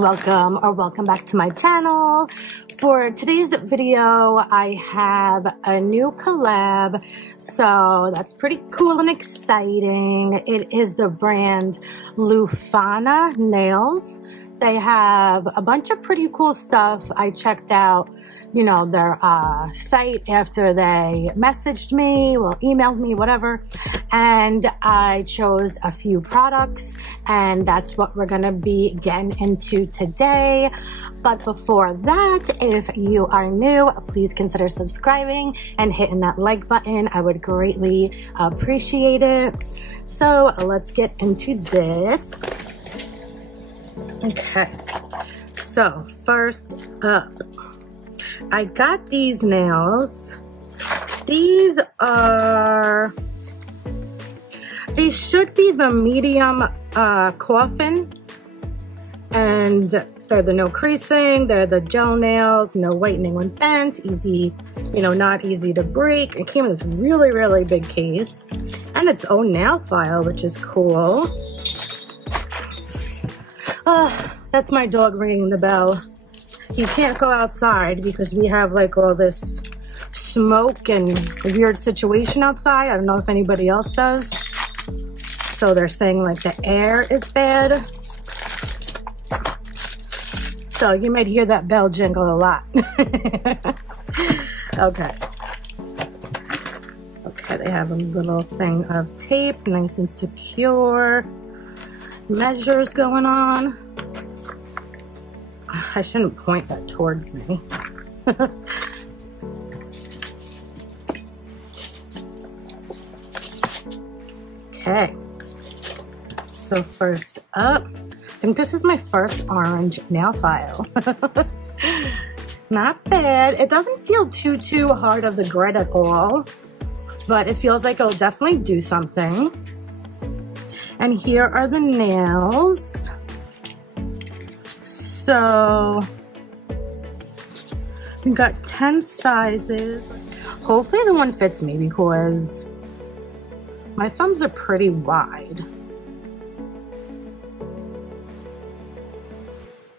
Welcome back to my channel. For today's video, I have a new collab, so that's pretty cool and exciting. It is the brand Lofuanna nails. They have a bunch of pretty cool stuff. I checked out, you know, their site after they messaged me, well, emailed me, whatever, and I chose a few products, and that's what we're gonna be getting into today. But before that, if you are new, please consider subscribing and hitting that like button. I would greatly appreciate it. So let's get into this. Okay, so first up, I got these nails. These should be the medium COFFIN, and they're the no creasing, they're the gel nails, no whitening when bent, easy, you know, not easy to break. It came in this really, really big case and its own nail file, which is cool. That's my dog ringing the bell. He can't go outside because we have like all this smoke and weird situation outside. I don't know if anybody else does. So they're saying like the air is bad. So you might hear that bell jingle a lot. Okay. Okay, they have a little thing of tape, nice and secure. Measures going on. I shouldn't point that towards me. Okay, so first up, I think this is my first orange nail file. Not bad. It doesn't feel too hard of the grit at all, but it feels like it'll definitely do something. And here are the nails. So we've got 10 sizes. Hopefully the one fits me because my thumbs are pretty wide.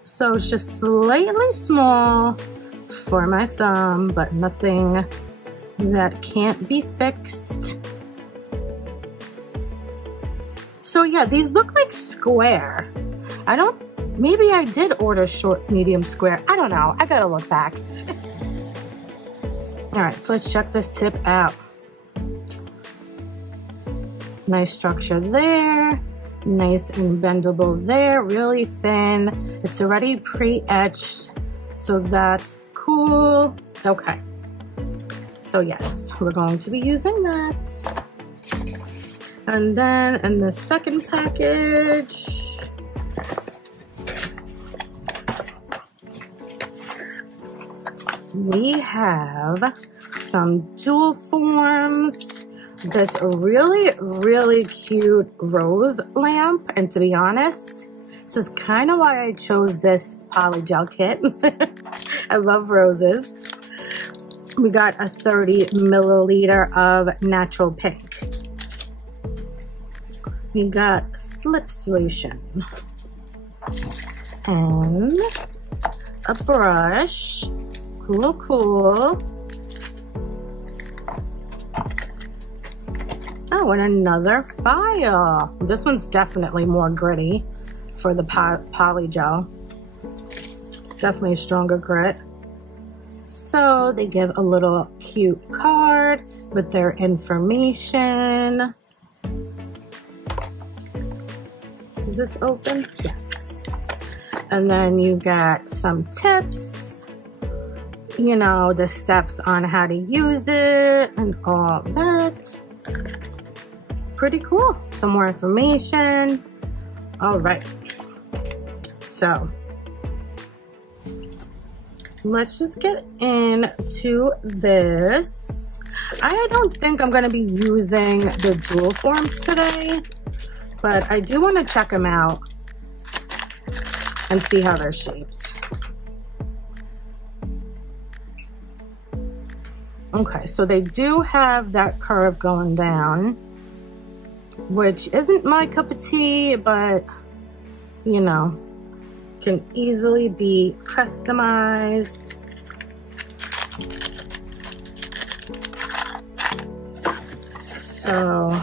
So it's just slightly small for my thumb, but nothing that can't be fixed. So yeah, these look like square. Maybe I did order short, medium, square. I don't know. I gotta look back. All right, so let's check this tip out. Nice structure there. Nice and bendable there. Really thin. It's already pre-etched, so that's cool. Okay. So yes, we're going to be using that. And then in the second package, we have some dual forms, this really cute rose lamp, and to be honest, this is kind of why I chose this polygel kit. I love roses. We got a 30 milliliter of natural pink. We got slip solution and a brush. Cool. Oh, and another file. This one's definitely more gritty for the polygel. It's definitely a stronger grit. So they give a little cute card with their information. Is this open? Yes. And then you got some tips, you know, the steps on how to use it and all that. Pretty cool. Some more information. All right. So let's just get into this. I don't think I'm going to be using the dual forms today, but I do want to check them out and see how they're shaped. Okay, so they do have that curve going down, which isn't my cup of tea, but you know, can easily be customized. So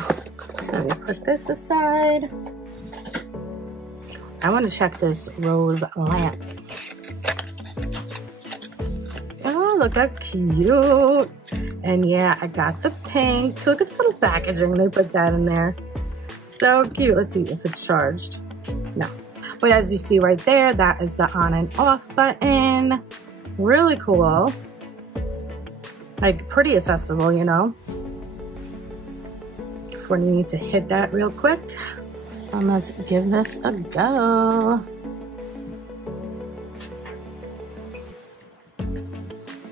let me put this aside. I want to check this rose lamp. Oh, look how cute. And yeah, I got the pink. Look at some packaging. They put that in there. So cute. Let's see if it's charged. No. But as you see right there, that is the on and off button. Really cool. Like pretty accessible, you know. When you need to hit that real quick. And let's give this a go.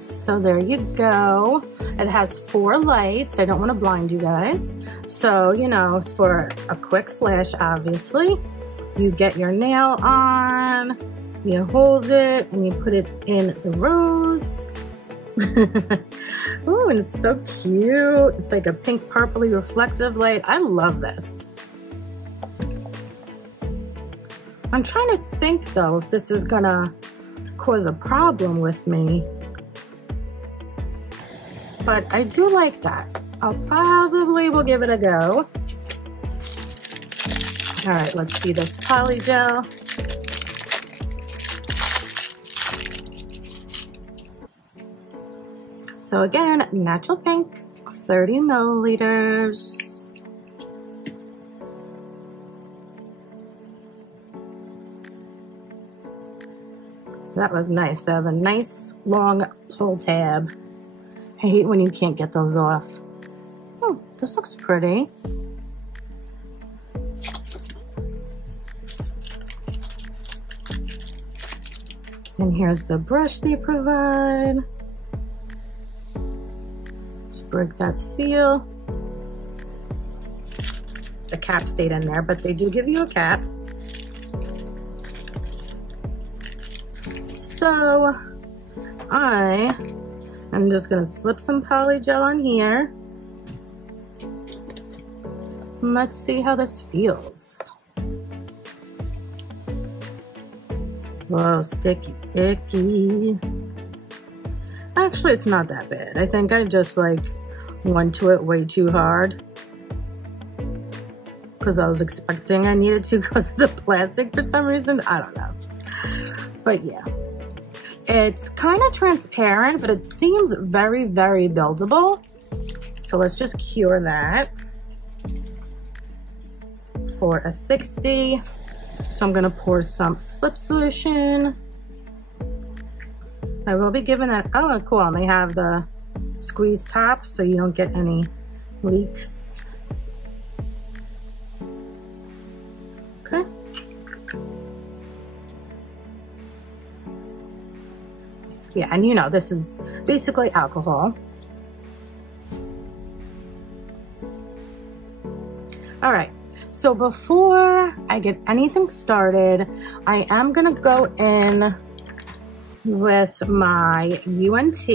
So there you go. It has 4 lights. I don't want to blind you guys. So, you know, for a quick flash, obviously. You get your nail on, you hold it, and you put it in the rose. Ooh, and it's so cute. It's like a pink purpley reflective light. I love this. I'm trying to think though if this is gonna cause a problem with me. But I do like that. I'll probably will give it a go. All right, let's see this polygel. So again, natural pink, 30 milliliters. That was nice. They have a nice long pull tab. I hate when you can't get those off. Oh, this looks pretty. And here's the brush they provide. Let's break that seal. The cap stayed in there, but they do give you a cap. So I'm just gonna slip some polygel on here. And let's see how this feels. Whoa, sticky, icky. Actually, it's not that bad. I think I just like went to it way too hard. Because I was expecting I needed to because of the plastic for some reason. I don't know. But yeah. It's kind of transparent, but it seems very, very buildable. So let's just cure that for a 60. So I'm gonna pour some slip solution. I will be giving that, oh cool, and they have the squeeze top so you don't get any leaks. Okay. Yeah, and you know, this is basically alcohol. All right, so before I get anything started, I am gonna go in with my UNT.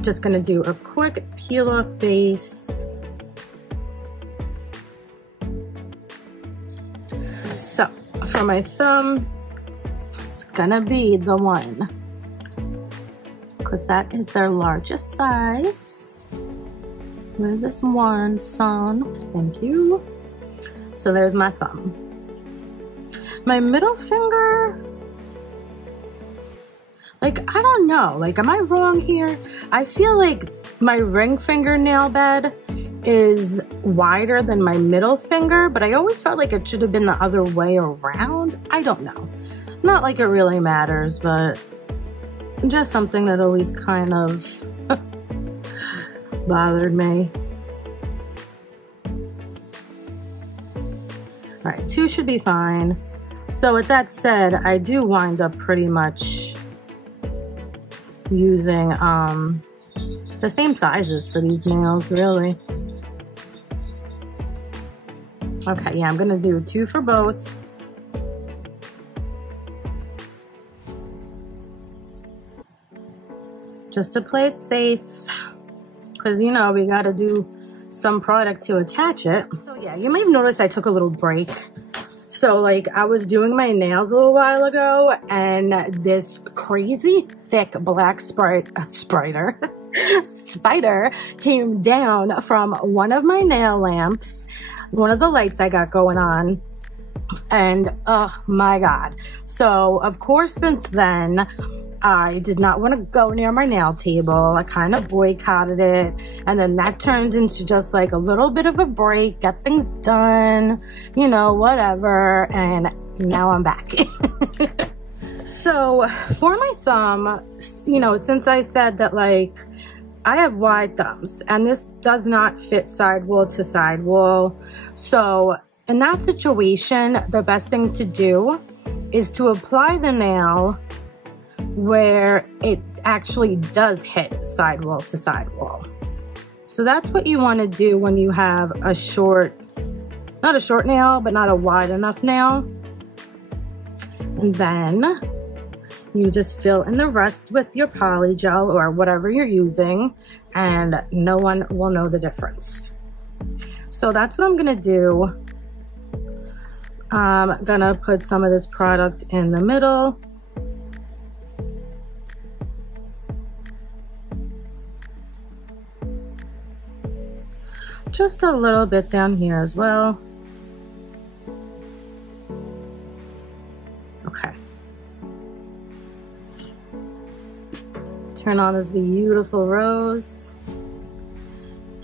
Just gonna do a quick peel off base. So for my thumb, gonna be the one because that is their largest size. Where's this one, son? Thank you. So there's my thumb. My middle finger, like, I don't know, like, am I wrong here? I feel like my ring fingernail bed is wider than my middle finger, but I always felt like it should have been the other way around. I don't know. Not like it really matters, but just something that always kind of bothered me. All right, 2 should be fine. So with that said, I do wind up pretty much using the same sizes for these nails, really. Okay, yeah, I'm gonna do 2 for both. Just to play it safe, because you know we gotta do some product to attach it. So yeah, you may have noticed I took a little break So like I was doing my nails a little while ago and this crazy thick black spider came down from one of my nail lamps, one of the lights I got going on, and oh my god. So of course since then I did not want to go near my nail table. I kind of boycotted it, and then that turned into just like a little bit of a break, get things done, you know, whatever, and now I'm back. So for my thumb, you know, since I said that like I have wide thumbs and this does not fit sidewall to sidewall, so in that situation the best thing to do is to apply the nail where it actually does hit sidewall to sidewall. So that's what you want to do when you have a short, not a short nail, but not a wide enough nail. And then you just fill in the rest with your polygel or whatever you're using, and no one will know the difference. So that's what I'm gonna do. I'm gonna put some of this product in the middle. Just a little bit down here as well. Okay. Turn on this beautiful rose.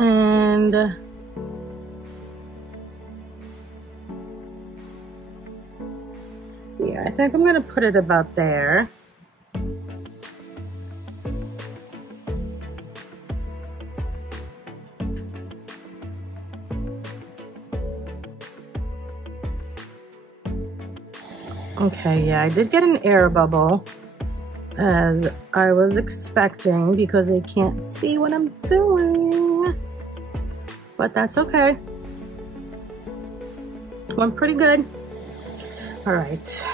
And yeah, I think I'm gonna put it about there. Okay, yeah, I did get an air bubble as I was expecting because I can't see what I'm doing, but that's okay. Went pretty good. All right,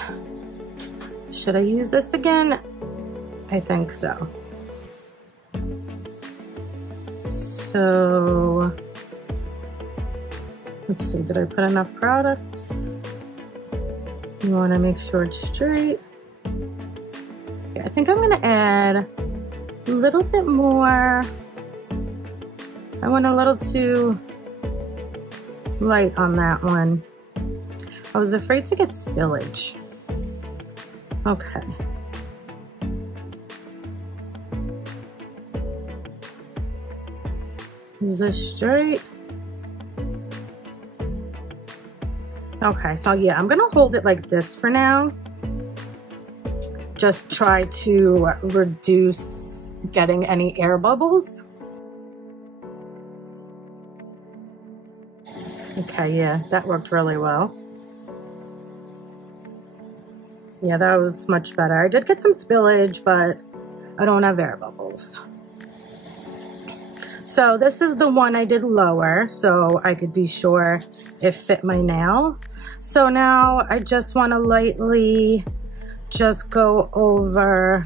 should I use this again? I think so. So let's see, did I put enough product? You want to make sure it's straight. Okay, I think I'm going to add a little bit more. I went a little too light on that one. I was afraid to get spillage. Okay. Is this straight? Okay, so yeah, I'm gonna hold it like this for now. Just try to reduce getting any air bubbles. Okay, yeah, that worked really well. Yeah, that was much better. I did get some spillage, but I don't have air bubbles. So this is the one I did lower, so I could be sure it fit my nail. So now I just want to lightly just go over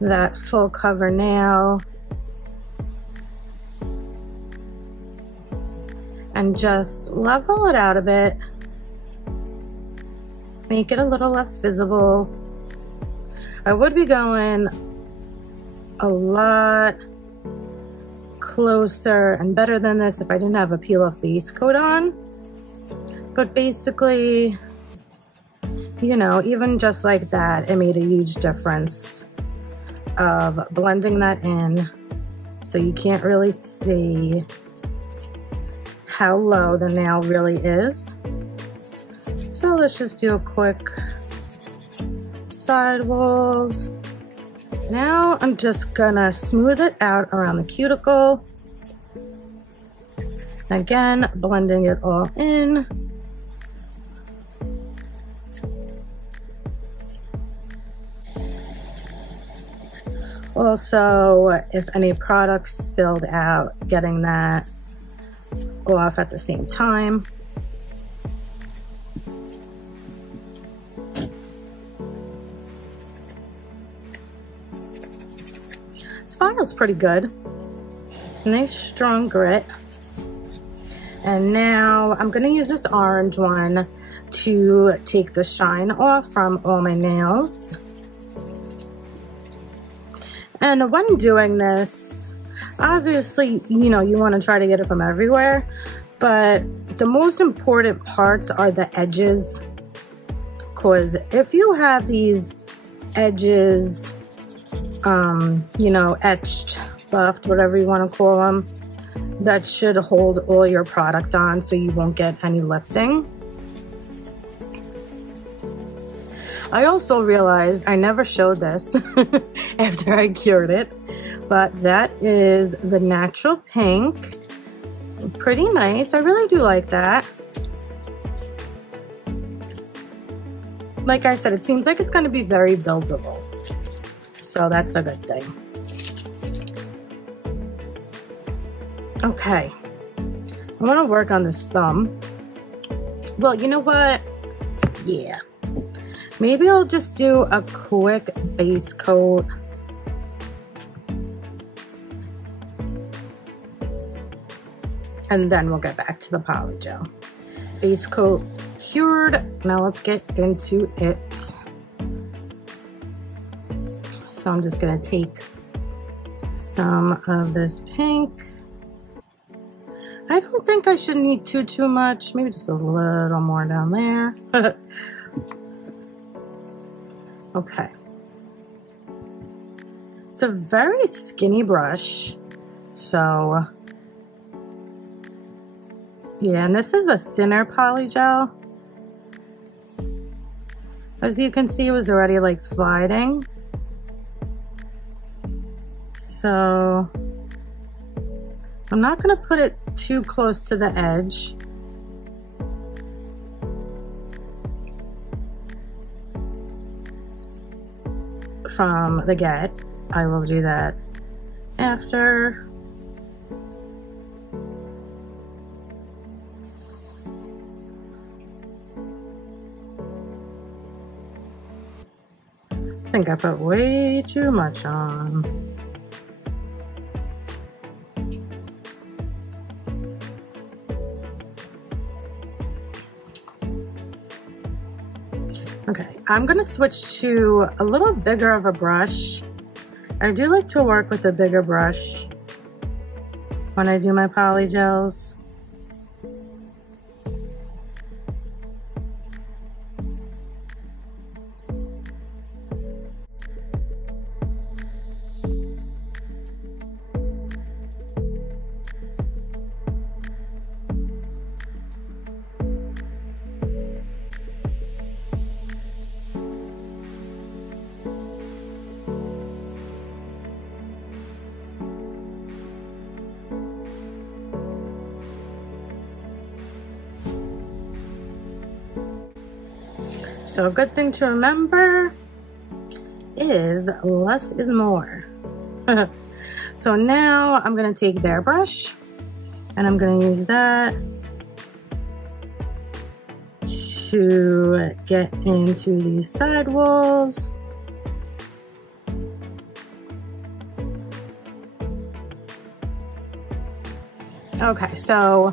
that full cover nail and just level it out a bit. Make it a little less visible. I would be going a lot closer and better than this if I didn't have a peel-off base coat on. But basically, you know, even just like that, it made a huge difference of blending that in. So you can't really see how low the nail really is. So let's just do a quick sidewalls. Now I'm just gonna smooth it out around the cuticle. Again, blending it all in. Also, if any products spilled out, getting that off at the same time. This file's pretty good. Nice strong grit. And now I'm gonna use this orange one to take the shine off from all my nails. And when doing this, obviously, you know, you want to try to get it from everywhere, but the most important parts are the edges, because if you have these edges, you know, etched, buffed, whatever you want to call them, that should hold all your product on so you won't get any lifting. I also realized I never showed this after I cured it, but that is the natural pink. Pretty nice. I really do like that. Like I said, it seems like it's going to be very buildable, so that's a good thing. Okay, I want to work on this thumb. Well, you know what? Yeah. Maybe I'll just do a quick base coat. And then we'll get back to the polygel. Base coat cured. Now let's get into it. So I'm just gonna take some of this pink. I don't think I should need too much. Maybe just a little more down there. Okay. It's a very skinny brush, so yeah, and this is a thinner polygel. As you can see, it was already like sliding. So I'm not gonna put it too close to the edge. From the get. I will do that after. I think I put way too much on. Okay, I'm gonna switch to a little bigger of a brush. I do like to work with a bigger brush when I do my polygels. So a good thing to remember is less is more. So now I'm going to take their brush and I'm going to use that to get into these side walls. Okay, so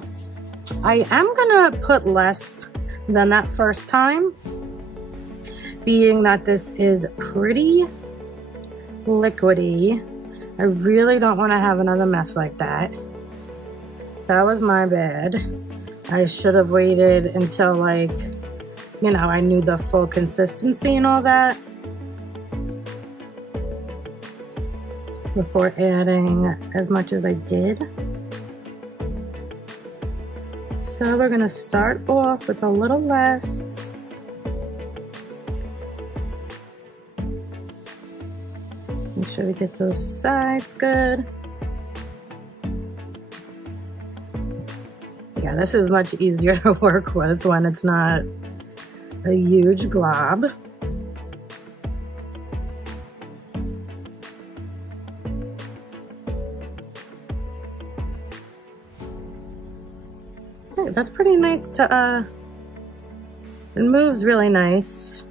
I am going to put less than that first time, being that this is pretty liquidy. I really don't want to have another mess like that. That was my bad. I should have waited until, like, you know, I knew the full consistency and all that before adding as much as I did. So we're gonna start off with a little less. Make sure we get those sides good. Yeah, this is much easier to work with when it's not a huge glob. Okay, that's pretty nice to, it moves really nice.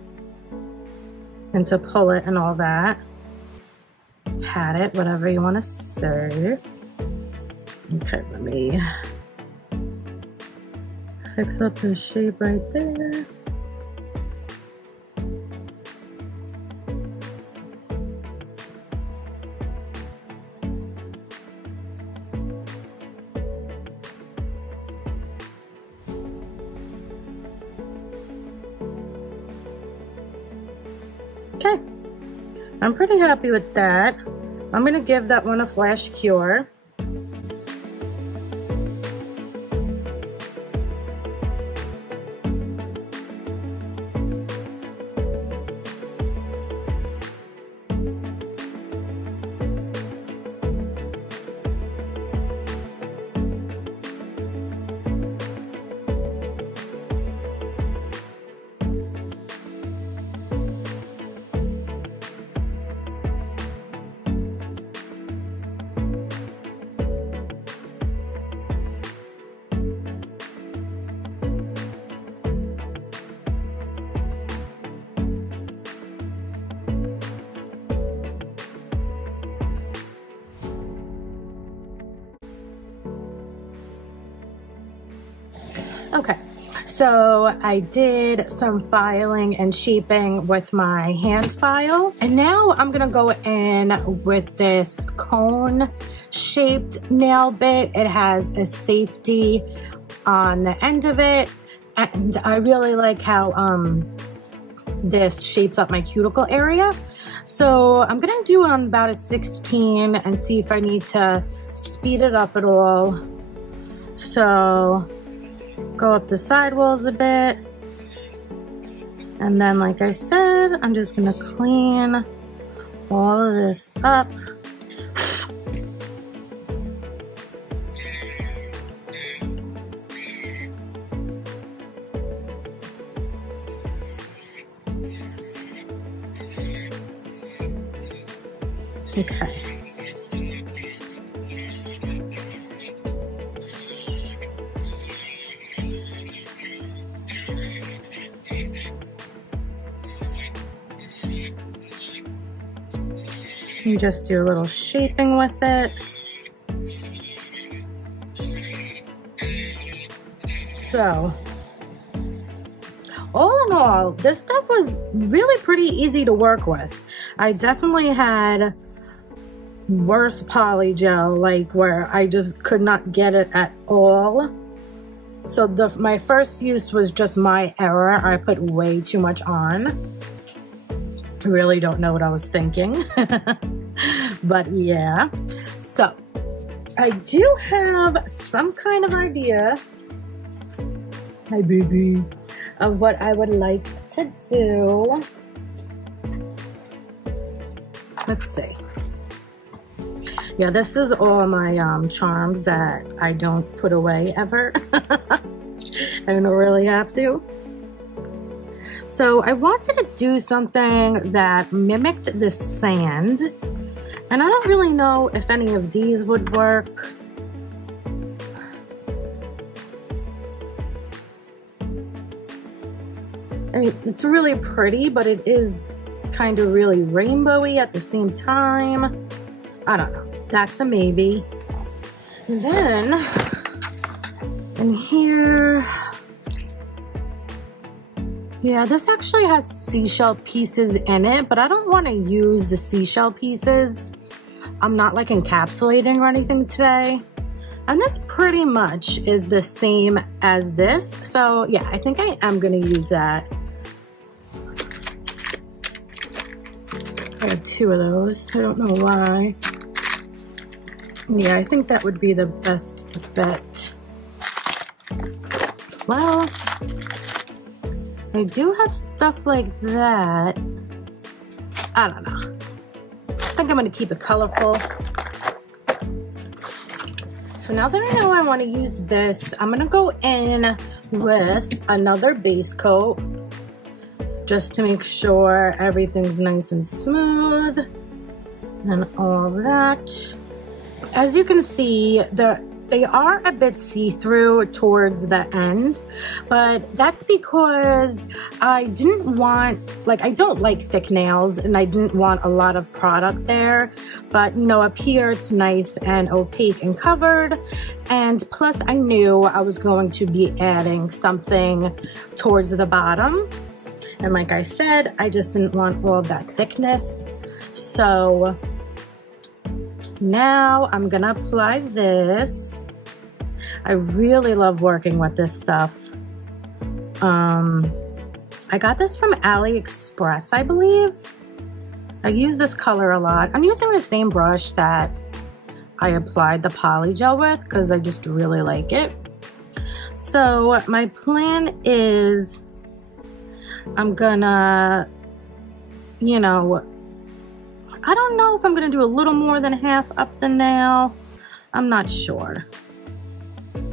And to pull it and all that. Pat it, whatever you want to say. Okay, let me fix up the shape right there. Okay, I'm pretty happy with that. I'm gonna give that one a flash cure. Okay, so I did some filing and shaping with my hand file, and now I'm gonna go in with this cone shaped nail bit. It has a safety on the end of it, and I really like how this shapes up my cuticle area. So I'm gonna do on about a 16 and see if I need to speed it up at all. So go up the side walls a bit, and then like I said, I'm just gonna clean all of this up. Okay. You just do a little shaping with it. So, all in all, this stuff was really pretty easy to work with. I definitely had worse polygel, like where I just could not get it at all. So my first use was just my error. I put way too much on. I really don't know what I was thinking. But yeah, so I do have some kind of idea, hi baby, of what I would like to do. Let's see. Yeah, this is all my charms that I don't put away ever. I don't really have to. So I wanted to do something that mimicked the sand, and I don't really know if any of these would work. I mean, it's really pretty, but it is kind of really rainbowy at the same time. I don't know. That's a maybe. And then in here, yeah, this actually has seashell pieces in it, but I don't want to use the seashell pieces. I'm not like encapsulating or anything today. And this pretty much is the same as this. So yeah, I think I am going to use that. I have two of those. I don't know why. Yeah, I think that would be the best bet. Well, I do have stuff like that. I don't know. I think I'm going to keep it colorful. So now that I know I want to use this, I'm going to go in with another base coat just to make sure everything's nice and smooth and all that. As you can see, they are a bit see-through towards the end, but that's because I didn't want, like, I don't like thick nails and I didn't want a lot of product there, but you know, up here it's nice and opaque and covered, and plus I knew I was going to be adding something towards the bottom, and like I said, I just didn't want all of that thickness. So now I'm gonna apply this. I really love working with this stuff. I got this from AliExpress, I believe. I use this color a lot. I'm using the same brush that I applied the polygel with because I just really like it. So my plan is I'm gonna, you know, I don't know if I'm gonna do a little more than half up the nail. I'm not sure.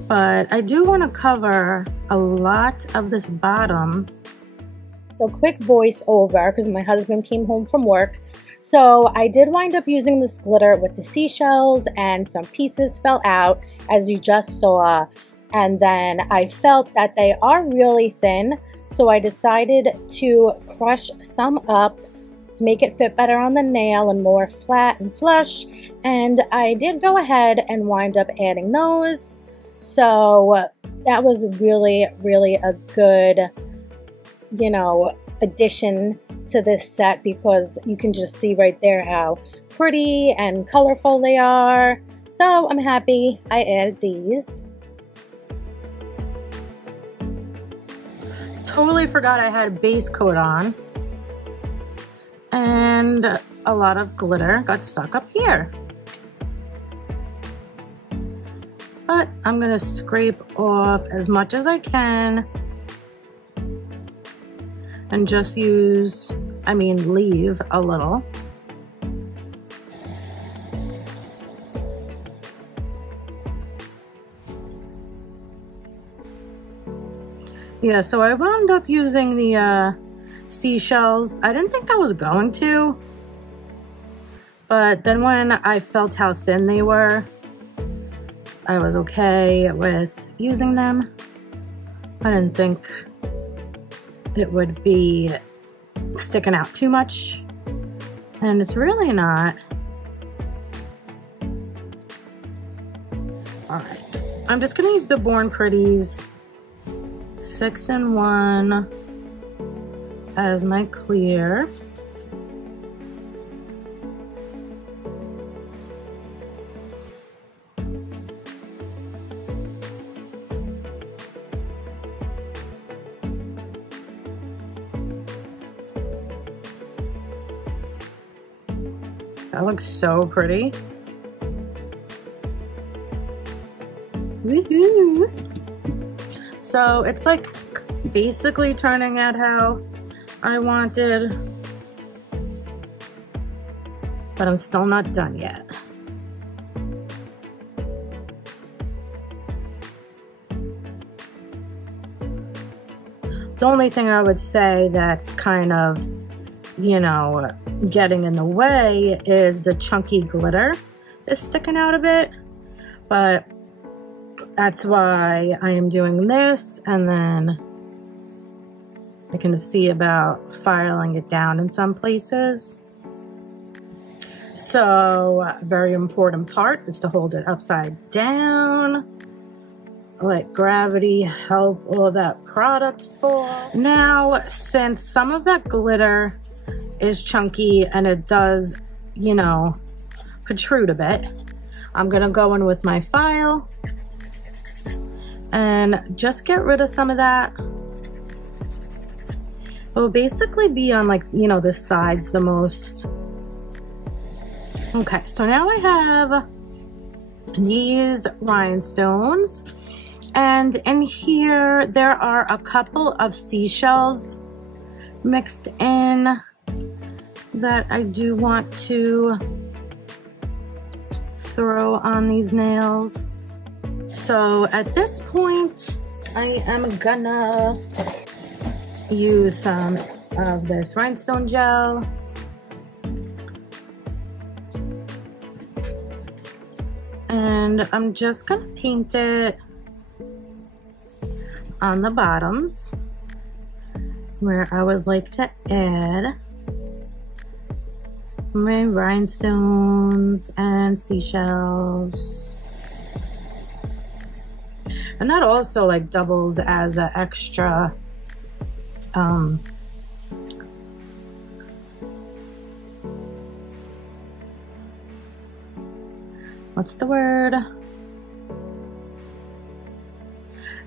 But I do want to cover a lot of this bottom. So quick voice over because my husband came home from work. So I did wind up using this glitter with the seashells and some pieces fell out as you just saw. And then I felt that they are really thin. So I decided to crush some up to make it fit better on the nail and more flat and flush. And I did go ahead and wind up adding those. So that was really, really a good, you know, addition to this set because you can just see right there how pretty and colorful they are. So I'm happy I added these. Totally forgot I had a base coat on. And a lot of glitter got stuck up here. But I'm gonna scrape off as much as I can and just use, leave a little. Yeah, so I wound up using the seashells. I didn't think I was going to, but then when I felt how thin they were, I was okay with using them. I didn't think it would be sticking out too much, and it's really not. All right, I'm just gonna use the Born Pretties 6-in-1 as my clear. That looks so pretty. Woohoo! So it's like basically turning out how I wanted, but I'm still not done yet. The only thing I would say that's kind of, you know, getting in the way is the chunky glitter is sticking out a bit, but that's why I am doing this, and then I can see about filing it down in some places. So a very important part is to hold it upside down. Let gravity help all that product fall. Now, since some of that glitter is chunky and it does, you know, protrude a bit, I'm gonna go in with my file and just get rid of some of that. It will basically be on, like, you know, the sides the most. Okay, so now I have these rhinestones, and in here there are a couple of seashells mixed in that I do want to throw on these nails. So at this point, I am gonna use some of this rhinestone gel. And I'm just gonna paint it on the bottoms where I would like to add my rhinestones and seashells. And that also like doubles as an extra what's the word?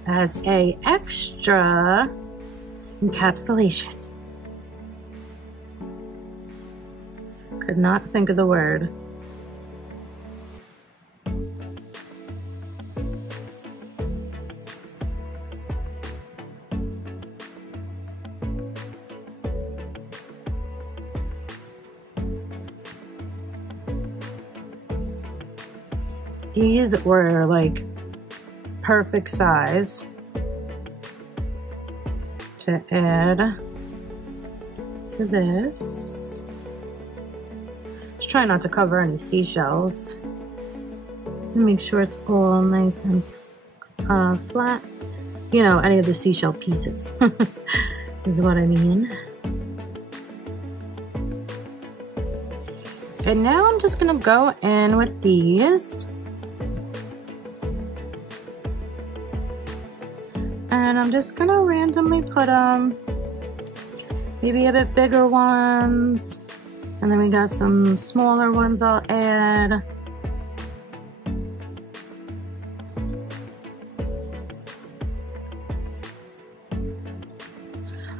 As a extra encapsulation. Could not think of the word. These were like perfect size to add to this. Just try not to cover any seashells. And make sure it's all nice and flat. You know, any of the seashell pieces is what I mean. And now I'm just gonna go in with these. And I'm just gonna randomly put them, maybe a bit bigger ones, and then we got some smaller ones I'll add.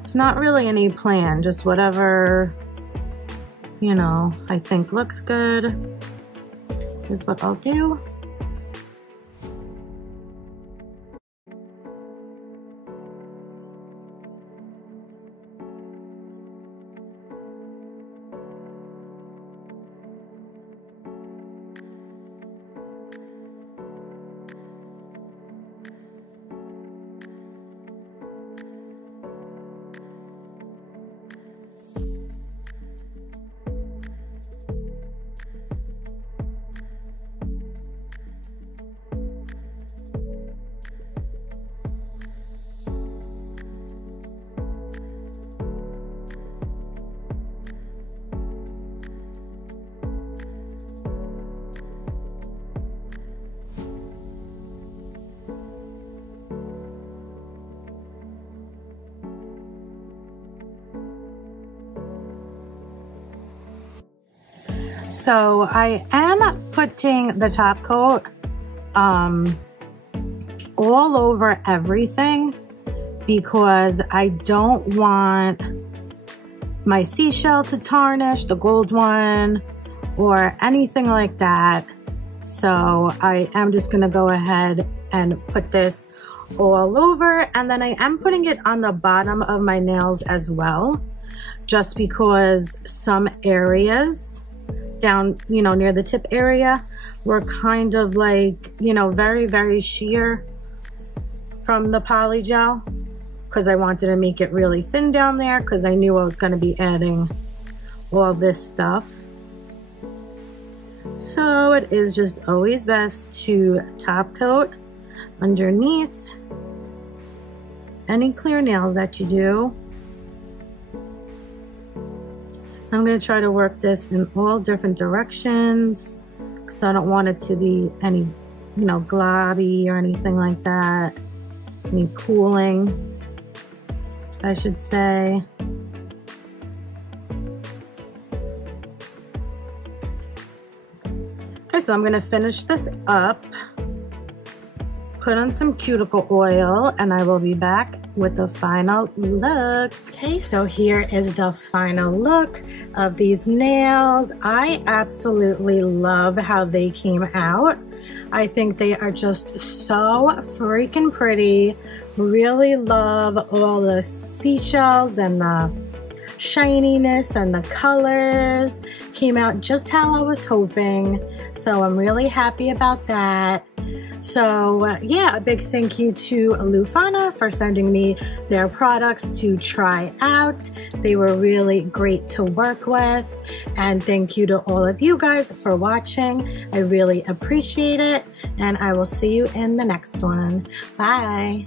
It's not really any plan, just whatever, you know, I think looks good is what I'll do. So I am putting the top coat all over everything because I don't want my seashell to tarnish, the gold one, or anything like that. So I am just gonna go ahead and put this all over, and then I am putting it on the bottom of my nails as well, just because some areas down, you know, near the tip area were kind of like, you know, very, very sheer from the polygel, because I wanted to make it really thin down there because I knew I was going to be adding all this stuff. So it is just always best to top coat underneath any clear nails that you do. I'm going to try to work this in all different directions because I don't want it to be any, you know, globby or anything like that. Any pooling, I should say. Okay, so I'm going to finish this up, put on some cuticle oil, and I will be back with the final look. Okay, so here is the final look of these nails. I absolutely love how they came out. I think they are just so freaking pretty. Really love all the seashells and the shininess, and the colors came out just how I was hoping. So I'm really happy about that. So yeah, a big thank you to Lofuanna for sending me their products to try out. They were really great to work with. And thank you to all of you guys for watching. I really appreciate it. And I will see you in the next one. Bye.